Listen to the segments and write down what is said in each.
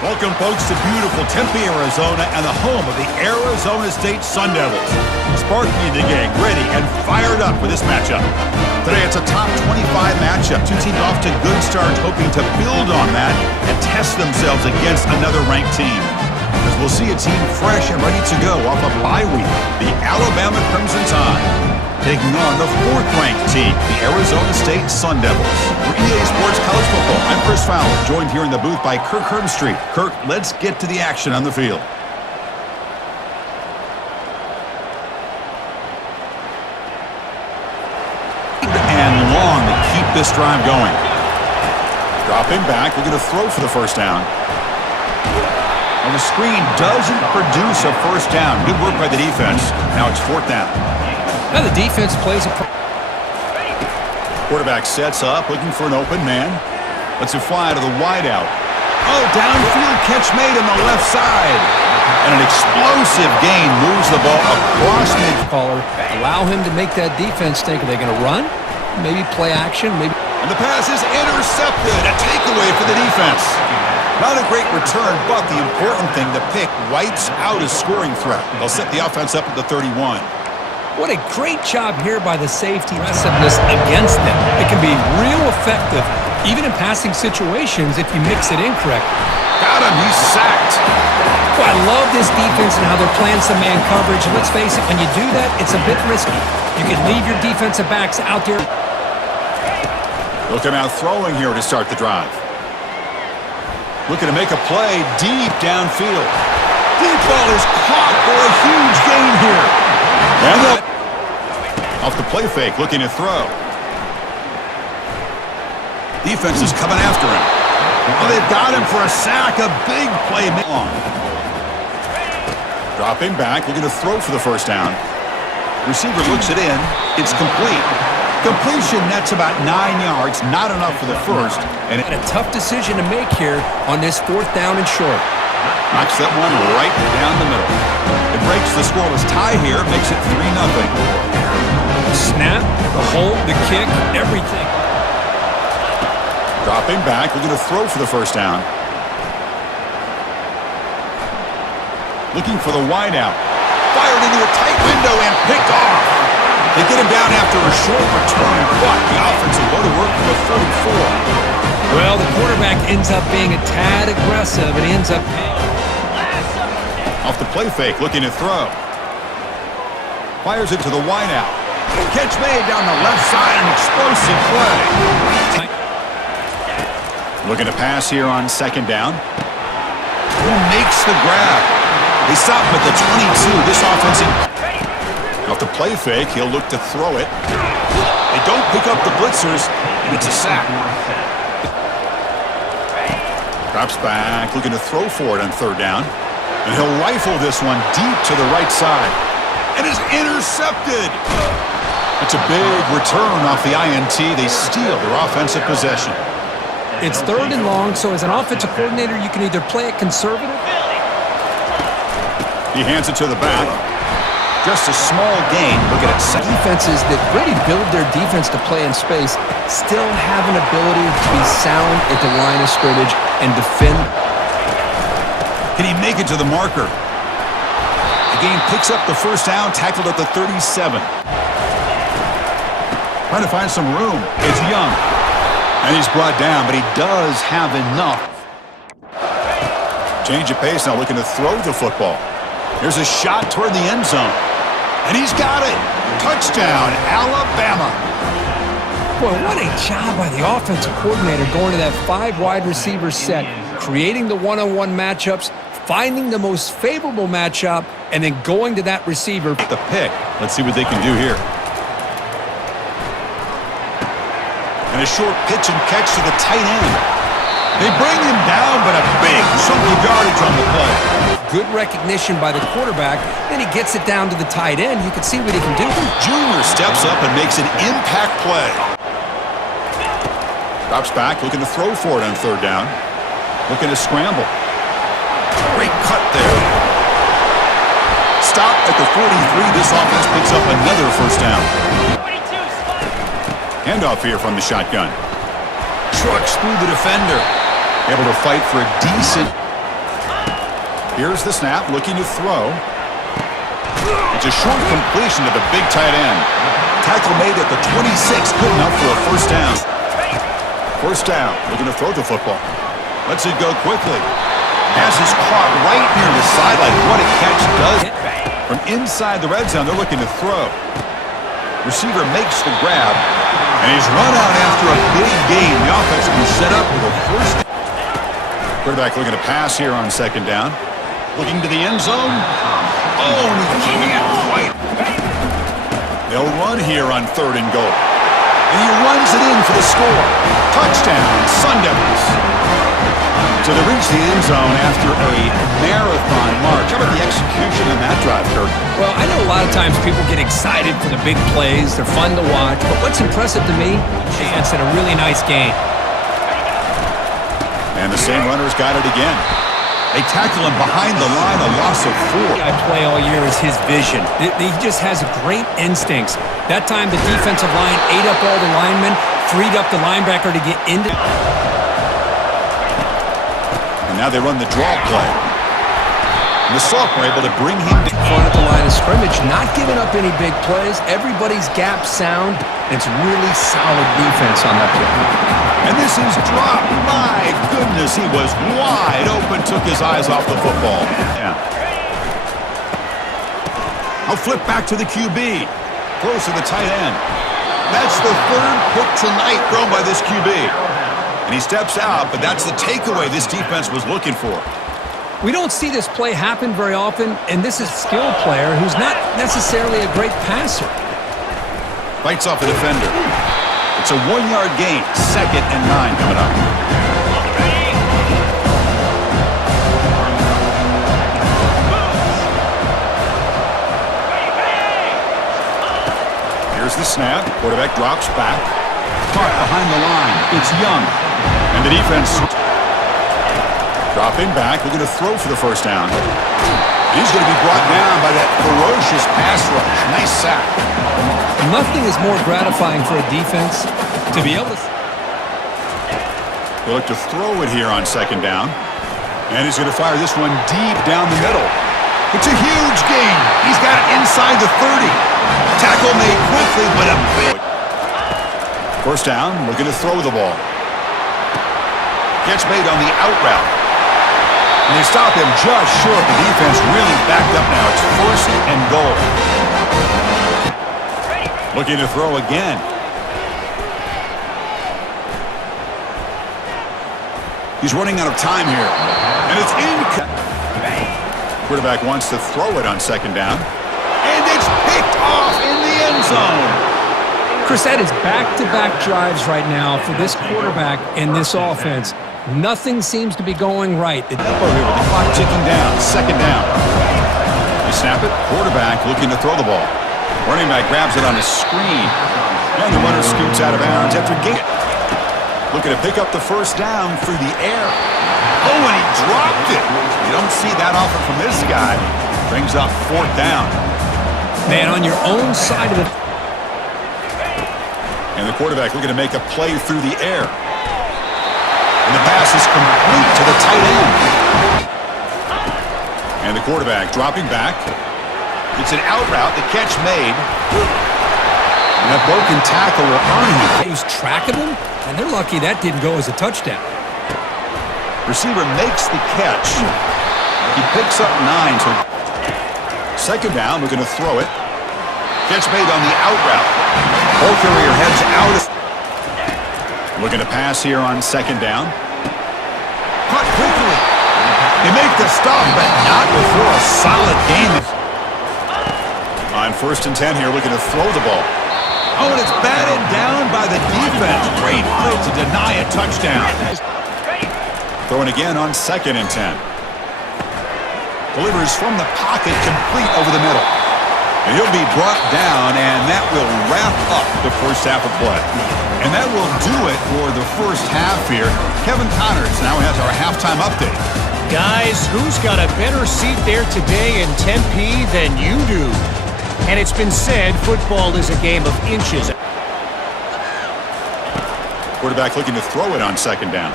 Welcome, folks, to beautiful Tempe, Arizona, and the home of the Arizona State Sun Devils. Sparky and the gang ready and fired up for this matchup. Today, it's a top 25 matchup. Two teams off to good starts, hoping to build on that and test themselves against another ranked team. As we'll see a team fresh and ready to go off a bye week, the Alabama Crimson Tide, taking on the fourth-ranked team, the Arizona State Sun Devils. For EA Sports College Football, I'm Chris Fowler, joined here in the booth by Kirk Herbstreit. Kirk, let's get to the action on the field. And long to keep this drive going. Dropping back, looking to throw for the first down. And the screen doesn't produce a first down. Good work by the defense. Now it's fourth down. Now the defense plays a... Quarterback sets up, looking for an open man. Lets it fly to the wideout. Oh, downfield catch made on the left side. And an explosive gain moves the ball across mid-caller. Allow him to make that defense think, are they going to run? Maybe play action, maybe... And the pass is intercepted. A takeaway for the defense. Not a great return, but the important thing, the pick wipes out a scoring threat. They'll set the offense up at the 31. What a great job here by the safety. Aggressiveness against them. It can be real effective, even in passing situations, if you mix it incorrect. Got him. He's sacked. Well, I love this defense and how they're playing some man coverage. Let's face it, when you do that, it's a bit risky. You can leave your defensive backs out there. Look at him out throwing here to start the drive. Looking to make a play deep downfield. Deep ball is caught for a huge gain here. And off the play fake, looking to throw. Defense is coming after him. Oh, they've got him for a sack. A big play. Dropping back, looking to throw for the first down. Receiver looks it in. It's complete. Completion nets about 9 yards. Not enough for the first. And a tough decision to make here on this fourth down and short. Knocks that one right down the middle. It breaks the scoreless tie here, makes it 3-0. Snap, the hold, the kick, everything. Dropping back, looking to throw for the first down. Looking for the wideout. Fired into a tight window and picked off. They get him down after a short return, but the offense will go to work for the 34. Well, the quarterback ends up being a tad aggressive, and he ends up... Off the play fake, looking to throw. Fires it to the wideout. Catch made down the left side, an explosive play. Looking to pass here on second down. Who makes the grab? They stop him at the 22. This offensive... Off the play fake, he'll look to throw it. They don't pick up the blitzers, and it's a sack. Drops back, looking to throw for it on third down. And he'll rifle this one deep to the right side. And is intercepted. It's a big return off the INT. They steal their offensive possession. It's third and long, so as an offensive coordinator, you can either play it conservative. He hands it to the back. Just a small gain. Look at it. Defenses that really build their defense to play in space still have an ability to be sound at the line of scrimmage and defend. Can he make it to the marker? The game picks up the first down, tackled at the 37. Trying to find some room. It's Young. And he's brought down, but he does have enough. Change of pace now, looking to throw the football. Here's a shot toward the end zone. And he's got it. Touchdown, Alabama. Boy, what a job by the offensive coordinator going to that 5 wide receiver set, creating the one-on-one matchups, finding the most favorable matchup, and then going to that receiver. The pick. Let's see what they can do here. And a short pitch and catch to the tight end. They bring him down, but a big chunk of yardage on the play. Good recognition by the quarterback. Then he gets it down to the tight end. You can see what he can do. Junior steps up and makes an impact play. Drops back, looking to throw for it on third down. Looking to scramble. Great cut there. Stop at the 43. This offense picks up another first down. Handoff here from the shotgun. Trucks through the defender. Able to fight for a decent. Here's the snap, looking to throw. It's a short completion to the big tight end. Tackle made at the 26, good enough for a first down. First down, looking to throw the football. Lets it go quickly. Pass is caught right near the sideline. What a catch does. From inside the red zone, they're looking to throw. Receiver makes the grab, and he's run out after a big gain. The offense will be set up with a first down. Quarterback looking to pass here on second down. Looking to the end zone. Oh, and he can't quite. They'll run here on third and goal. And he runs it in for the score. Touchdown, Sun Devils. So they reach the end zone after a marathon march. How about the execution in that drive, Kirk? Well, I know a lot of times people get excited for the big plays. They're fun to watch. But what's impressive to me is it's a really nice game. And the same runner's got it again. They tackle him behind the line, a loss of 4. I play all year is his vision. He just has great instincts. That time the defensive line ate up all the linemen, freed up the linebacker to get into. And now they run the draw play. And the sophomore able to bring him to front at the line of scrimmage, not giving up any big plays. Everybody's gap sound. It's really solid defense on that play. And this is dropped. My goodness, he was wide open, took his eyes off the football. Yeah. I'll flip back to the QB. Close to the tight end. That's the third pick tonight thrown by this QB. And he steps out, but that's the takeaway this defense was looking for. We don't see this play happen very often, and this is a skilled player who's not necessarily a great passer. Fights off a defender. It's a 1-yard gain. 2nd and 9 coming up. Here's the snap. Quarterback drops back. Caught behind the line. It's Young. And the defense dropping back. We're going to throw for the first down. He's going to be brought down by that ferocious pass rush. Nice sack. Nothing is more gratifying for a defense to be able to... They look to throw it here on second down. And he's going to fire this one deep down the middle. It's a huge gain. He's got it inside the 30. Tackle made quickly, but a big... First down, looking to throw the ball. Catch made on the out route. And they stop him just short. The defense really backed up now. It's 1st and goal. Looking to throw again. He's running out of time here. And it's in. Quarterback wants to throw it on second down. And it's picked off in the end zone. Chris, that is back-to-back drives right now for this quarterback and this offense. Nothing seems to be going right. The clock ticking down. Second down. They snap it. Quarterback looking to throw the ball. Running back grabs it on a screen. And the runner scoots out of bounds after gain. Looking to pick up the first down through the air. Oh, and he dropped it. You don't see that often from this guy. Brings up 4th down. Man, on your own side of the... And the quarterback looking to make a play through the air. And the pass is complete to the tight end. And the quarterback dropping back. It's an out route. The catch made. And that broken tackle will earn him. He was tracking him, and they're lucky that didn't go as a touchdown. Receiver makes the catch. He picks up 9. So second down, we're going to throw it. Catch made on the out route. Ball carrier heads out. Looking to pass here on second down. Cut quickly. They make the stop, but not before a solid game. On 1st and 10 here, looking to throw the ball. Oh, and it's batted down by the defense. Great play to deny a touchdown. Throwing again on 2nd and 10. Delivers from the pocket, complete over the middle. And he'll be brought down, and that will wrap up the first half of play. And that will do it for the first half here. Kevin Connors now has our halftime update. Guys, who's got a better seat there today in Tempe than you do? And it's been said football is a game of inches. Quarterback looking to throw it on second down.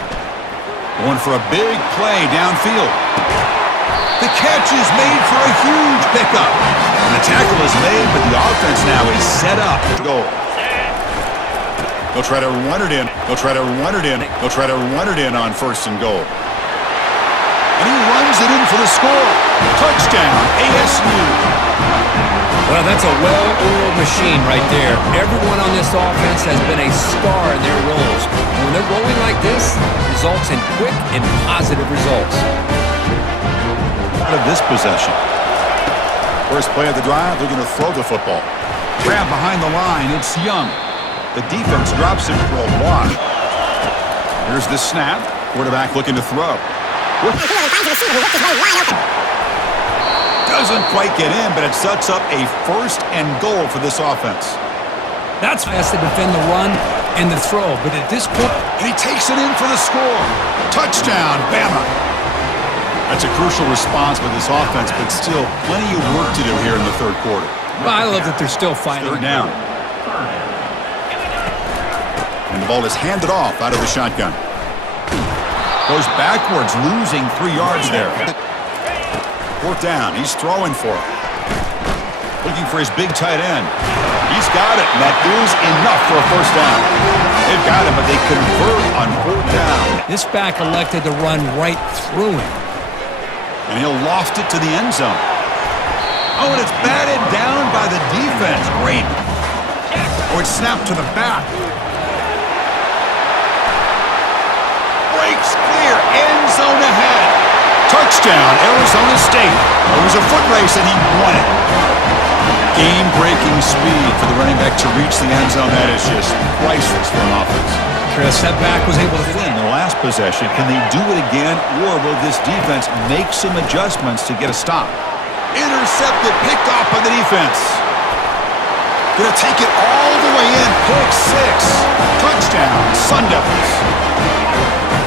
Going for a big play downfield. The catch is made for a huge pickup. And the tackle is made, but the offense now is set up to go. They'll try to run it in. They'll try to run it in. They'll try to run it in on 1st and goal. And he runs it in for the score. Touchdown, ASU. Well, that's a well-oiled machine right there. Everyone on this offense has been a star in their roles. And when they're rolling like this, it results in quick and positive results. Out of this possession. First play of the drive, they're going to throw the football. Grab behind the line, it's Young. The defense drops him for a block. Here's the snap. Quarterback looking to throw. Doesn't quite get in, but it sets up a 1st and goal for this offense. That's has to defend the run and the throw, but at this point... And he takes it in for the score. Touchdown, Bama. That's a crucial response with this offense, but still plenty of work to do here in the 3rd quarter. Well, I love that they're still fighting. 3rd down. And the ball is handed off out of the shotgun. Goes backwards, losing 3 yards there. 4th down, he's throwing for it. Looking for his big tight end. He's got it, and that is enough for a 1st down. They've got him, but they convert on 4th down. This back elected to run right through him. And he'll loft it to the end zone. Oh, and it's batted down by the defense. Great. Oh, it's snapped to the back. Breaks clear, end zone ahead. Touchdown, Arizona State. It was a foot race, and he won it. Game-breaking speed for the running back to reach the end zone. That is just priceless for an offense. Chris, that back was able to win their last possession. Can they do it again, or will this defense make some adjustments to get a stop? Intercepted, picked off by the defense. Gonna take it all the way in. Pick 6. Touchdown, Sun Devils.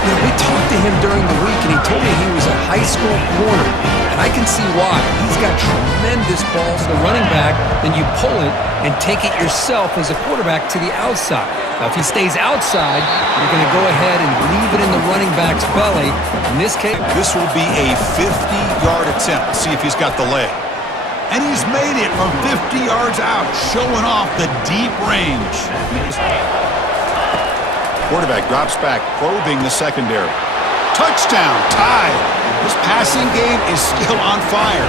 You know, we talked to him during the week, and he told me he was a high school corner, and I can see why. He's got tremendous balls to the running back, then you pull it and take it yourself as a quarterback to the outside. Now, if he stays outside, you're going to go ahead and leave it in the running back's belly. In this case, this will be a 50-yard attempt. See if he's got the leg. And he's made it from 50 yards out, showing off the deep range. Quarterback drops back, probing the secondary. Touchdown, tied. This passing game is still on fire.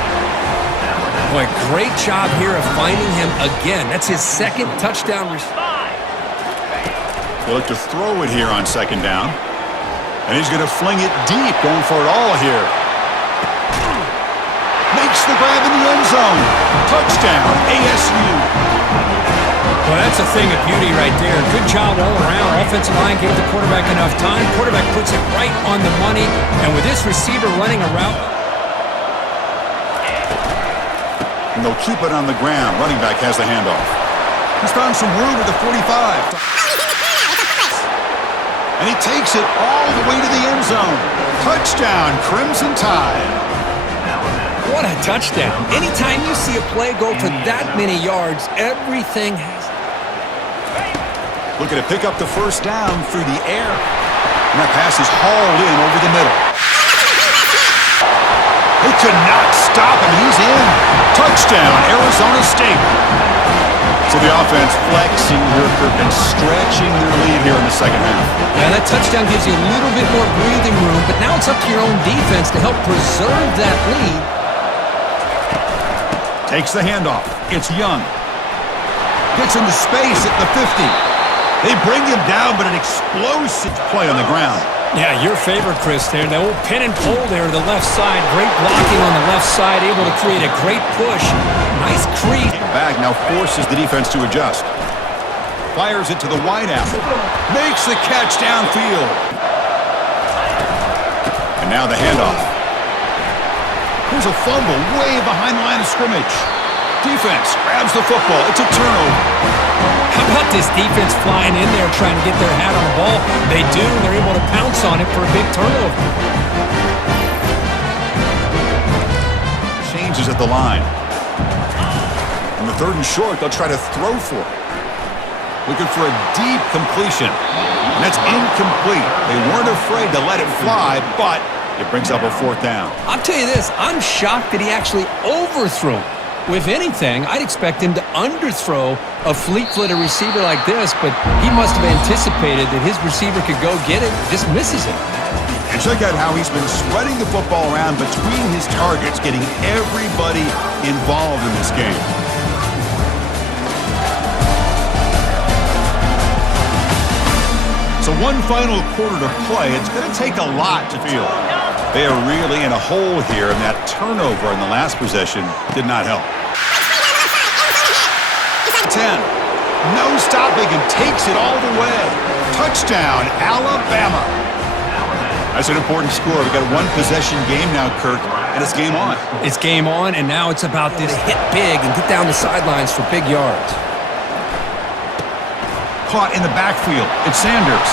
Boy, great job here of finding him again. That's his 2nd touchdown. They look to throw it here on 2nd down. And he's going to fling it deep, going for it all here. Makes the grab in the end zone. Touchdown, ASU. Well, that's a thing of beauty right there. Good job all around. Offensive line gave the quarterback enough time. Quarterback puts it right on the money. And with this receiver running a route... And they'll keep it on the ground. Running back has the handoff. He's found some room at the 45. And he takes it all the way to the end zone. Touchdown, Crimson Tide. What a touchdown. Anytime you see a play go for that many yards, everything has... Looking to pick up the 1st down through the air. And that pass is hauled in over the middle. They could not stop him. He's in. Touchdown, Arizona State. So the offense flexing and stretching their lead here in the 2nd half. Yeah, that touchdown gives you a little bit more breathing room, but now it's up to your own defense to help preserve that lead. Takes the handoff. It's Young. Gets into space at the 50. They bring him down, but an explosive play on the ground. Yeah, your favorite, Chris, there. The old pin and pull there to the left side. Great blocking on the left side, able to create a great push. Nice crease. Back now forces the defense to adjust. Fires it to the wideout. Makes the catch downfield. And now the handoff. Here's a fumble way behind the line of scrimmage. Defense grabs the football. It's a turnover. How about this defense flying in there trying to get their hat on the ball? They do. They're able to pounce on it for a big turnover. Changes at the line. On the 3rd and short, they'll try to throw for it. Looking for a deep completion. And that's incomplete. They weren't afraid to let it fly, but It brings up a 4th down. I'll tell you this, I'm shocked that he actually overthrew him. If anything, I'd expect him to underthrow a fleet-footed receiver like this, but he must have anticipated that his receiver could go get it, just misses it. And check out how he's been spreading the football around between his targets, getting everybody involved in this game. So one final quarter to play. It's going to take a lot to feel. They are really in a hole here, and that turnover in the last possession did not help. 10. No stopping and takes it all the way. Touchdown, Alabama. That's an important score. We've got a one-possession game now, Kirk, and it's game on. It's game on, and now it's about this hit big and get down the sidelines for big yards. Caught in the backfield. It's Sanders.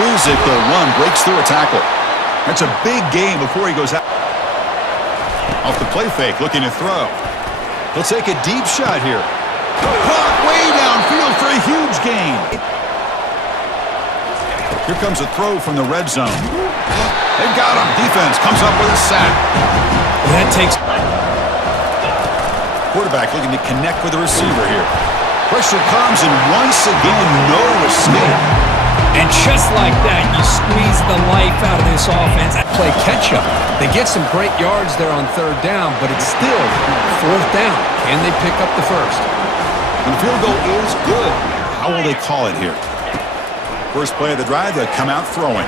Physical run, breaks through a tackle. That's a big game before he goes out. Off the play fake, looking to throw. He'll take a deep shot here. Caught way downfield for a huge gain. Here comes a throw from the red zone. They've got him. Defense comes up with a sack. That takes... Quarterback looking to connect with the receiver here. Pressure comes, and once again, no escape. And just like that, you squeeze the life out of this offense. Play catch-up. They get some great yards there on 3rd down, but it's still 4th down. Can they pick up the first? And the field goal is good. How will they call it here? First play of the drive, they come out throwing.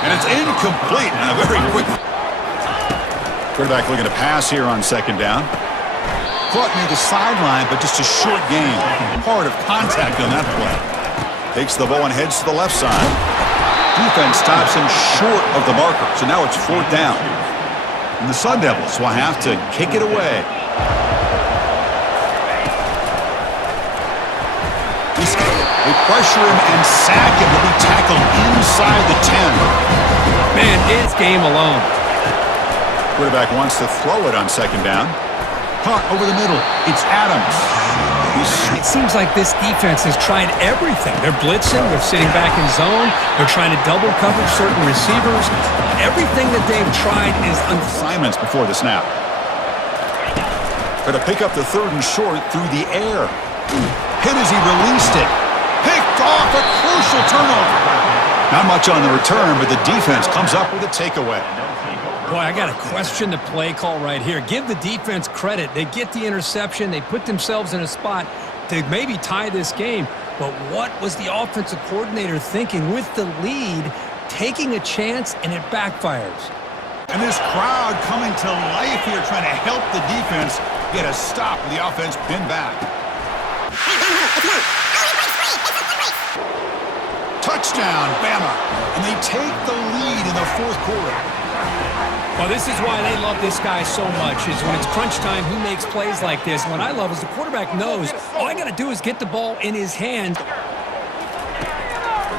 And it's incomplete. Now very quick. Quarterback looking to pass here on 2nd down. Caught near the sideline, but just a short gain. Part of contact on that play. Takes the ball and heads to the left side. Defense stops him short of the marker, so now it's 4th down. And the Sun Devils will have to kick it away. They pressure him and sack him. He'll be tackled inside the 10. Man, it's game alone. Quarterback wants to throw it on 2nd down. Caught over the middle. It's Adams. It seems like this defense has tried everything. They're blitzing. They're sitting back in zone. They're trying to double cover certain receivers. Everything that they've tried is assignments before the snap. Going to pick up the 3rd and short through the air. Hit as he released it. Picked off, a crucial turnover. Not much on the return, but the defense comes up with a takeaway. Boy, I got to question the play call right here. Give the defense credit. They get the interception. They put themselves in a spot to maybe tie this game. But what was the offensive coordinator thinking with the lead, taking a chance, and it backfires? And this crowd coming to life here, trying to help the defense get a stop with the offense pinned back. Touchdown, Bama. And they take the lead in the 4th quarter. Well, this is why they love this guy so much, is when it's crunch time, he makes plays like this. What I love is the quarterback knows all I got to do is get the ball in his hands. They're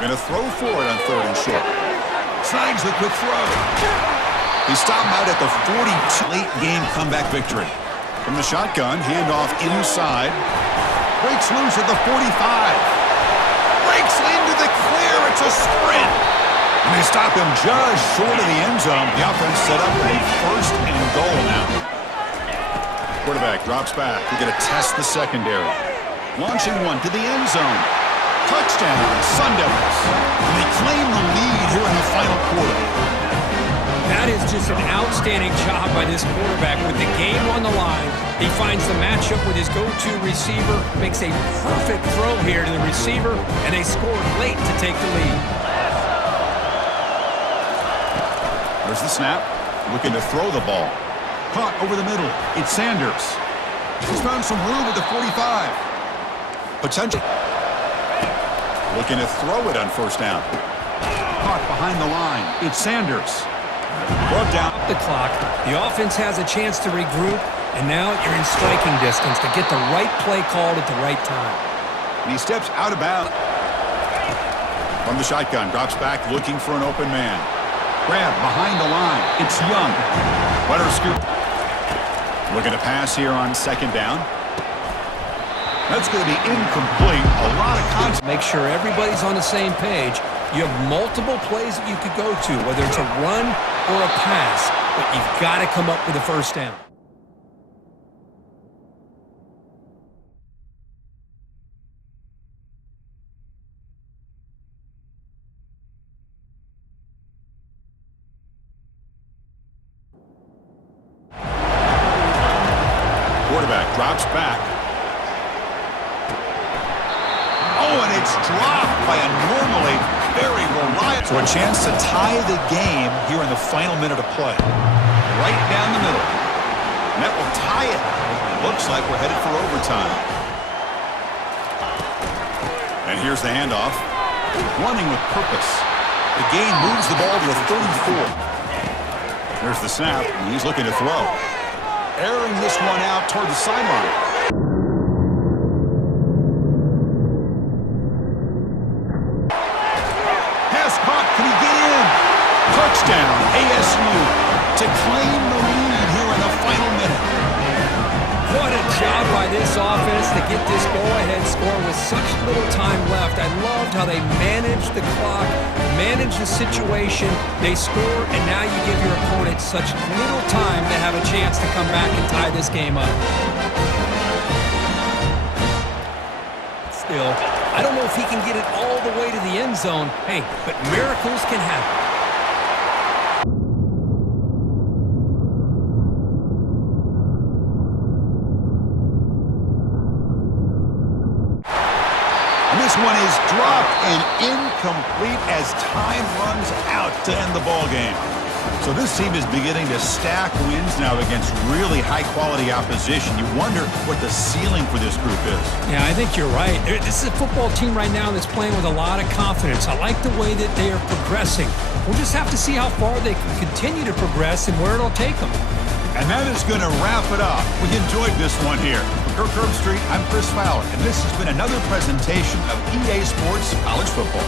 going to throw for it on 3rd and short. Snags the quick throw. They stop him out at the 42. Late game comeback victory. From the shotgun, handoff inside. Breaks loose at the 45. Breaks into the clear. It's a sprint. And they stop him just short of the end zone. The offense set up with a 1st and goal now. Quarterback drops back. They're going to test the secondary. Launching one to the end zone. Touchdown, Sun Devils. And they claim the lead here in the final quarter. That is just an outstanding job by this quarterback. With the game on the line, he finds the matchup with his go-to receiver, makes a perfect throw here to the receiver, and they score late to take the lead. There's the snap. Looking to throw the ball. Caught over the middle. It's Sanders. He's found some room at the 45. Potential. Looking to throw it on 1st down. Caught behind the line. It's Sanders. Brought down. The clock. The offense has a chance to regroup, and now you're in striking distance to get the right play called at the right time. And he steps out of bounds. From the shotgun, drops back looking for an open man. Grab behind the line. It's Young. Butter scoop. Looking to pass here on 2nd down. That's going to be incomplete. A lot of contact. Make sure everybody's on the same page. You have multiple plays that you could go to, whether it's a run or a pass, but you've got to come up with a first down. Quarterback drops back. Oh, and it's dropped by a normally very reliable. So a chance to tie the game here in the final minute of play. Right down the middle. And that will tie it. Looks like we're headed for overtime. And here's the handoff. Running with purpose. The game moves the ball to the 34. There's the snap. He's looking to throw. Airing this one out toward the sideline. Pass caught. Can he get in? Touchdown, ASU, to claim the lead here in the final minute. What a job by this offense to get this go-ahead score with such little time left. I loved how they managed the clock, managed the situation. They score, and now you give your opponent such little time to have a chance to come back and tie this game up. Still, I don't know if he can get it all the way to the end zone. Hey, but miracles can happen. This one is dropped and incomplete as time runs out to end the ball game. So this team is beginning to stack wins now against really high-quality opposition. You wonder what the ceiling for this group is. Yeah, I think you're right. This is a football team right now that's playing with a lot of confidence. I like the way that they are progressing. We'll just have to see how far they can continue to progress and where it'll take them. And that is going to wrap it up. We enjoyed this one here. For Kirk Street, I'm Chris Fowler, and this has been another presentation of EA Sports College Football.